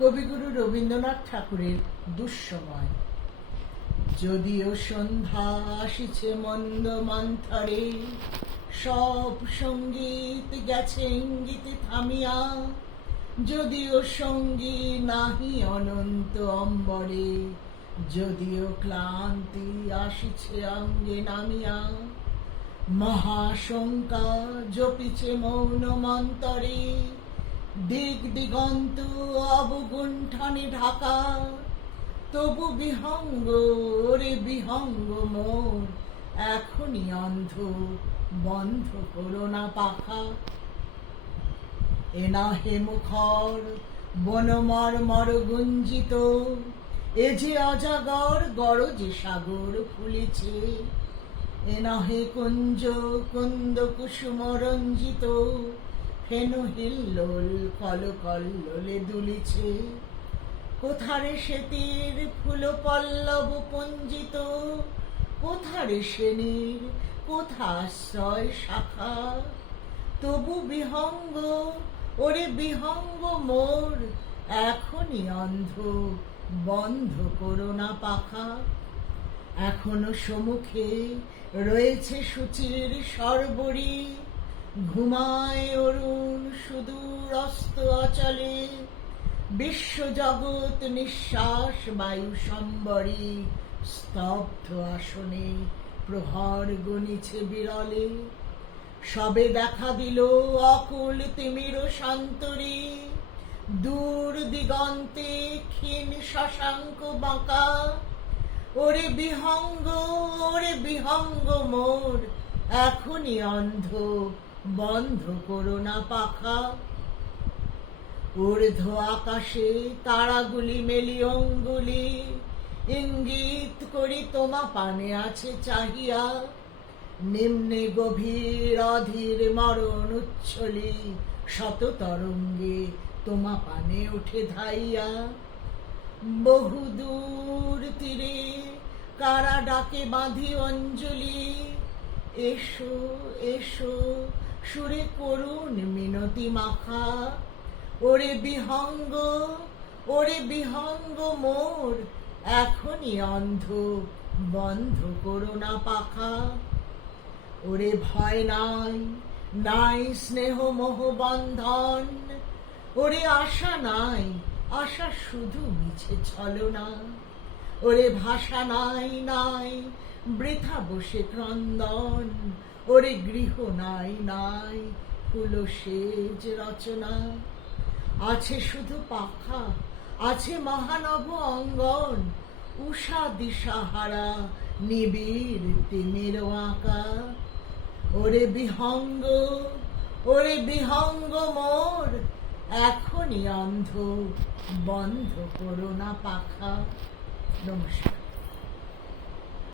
কবিগুরু রবীন্দ্রনাথ ঠাকুরের দুঃসময়। যদিও সন্ধ্যা আসিছে মন্দ মন্থরে, সব সঙ্গীত গেছে ইঙ্গিতে থামিয়া। যদিও সঙ্গী নাহি অনন্ত অম্বরে, যদিও ক্লান্তি আসিছে অঙ্গে নামিয়া। মহাশঙ্কা জপিছে মৌন মন্তরে, দিক দিগন্ত অবগুণ্ঠনে ঢাকা। তবু বিহঙ্গ ওরে বিহঙ্গ মোর, এখনই অন্ধ বন্ধ করো না পাখা। এনা হে মুখর বনমর্মর গুঞ্জিত, এ যে অজাগর গরজে সাগর ফুলেছে। এনা হে কুঞ্জ কুন্দ কুসুম রঞ্জিত, হেন হিল্লোল কল কল্লোলে দুলিছে। কোথারে সেতির ফুল পল্লব পঞ্জিত, কোথারে সেনীর কোথাশ্রয় শাখা। তবু বিহঙ্গ ওরে বিহঙ্গ মোর, এখনই অন্ধ বন্ধ করো না পাখা। এখনো সম্মুখে রয়েছে সূচির সরবরি, ঘুমায় অরুণ সুদূর অস্ত অচলে। বিশ্বজগৎ নিঃশ্বাস বায়ু সম্বরে, স্তব্ধ আসনে প্রহর গণিছে বিরলে। সবে দেখা দিল অকুল তিমির শান্তরি, দূর দিগন্তে ক্ষীণ শশাঙ্ক বাঁকা। ওরে বিহঙ্গ মোর, এখনই অন্ধ বন্ধ করো না পাখা। ঊর্ধ্ব আকাশে তারাগুলি মেলি অঙ্গুলি, ইঙ্গিত করি তোমা পানে আছে চাহিয়া। নিম্নে গভীর অধীর মরণ উচ্ছলি, শত তরঙ্গে তোমা পানে উঠে ধাইয়া। বহু দূর তীরে কারা ডাকে বাঁধি অঞ্জলি, এসো এসো সুরে করুণ মিনতি মাখা। ওরে বিহঙ্গ মোর, এখনই অন্ধ বন্ধ করো না পাখা। ওরে ভয় নাই নাই স্নেহ মোহ বন্ধন, ওরে আশা নাই আশা শুধু মিছে ছলনা। ওরে ভাষা নাই নাই বৃথা বসে ক্রন্দন, ওরে গৃহ নাই নাই কুলসেজ রচনা। আছে শুধু পাখা, আছে মহানভ অঙ্গন, উষা দিশাহারা নিবিড় তিমির আঁকা। ওরে বিহঙ্গ মোর, এখনই অন্ধ বন্ধ করো না পাখা। নমস্কার।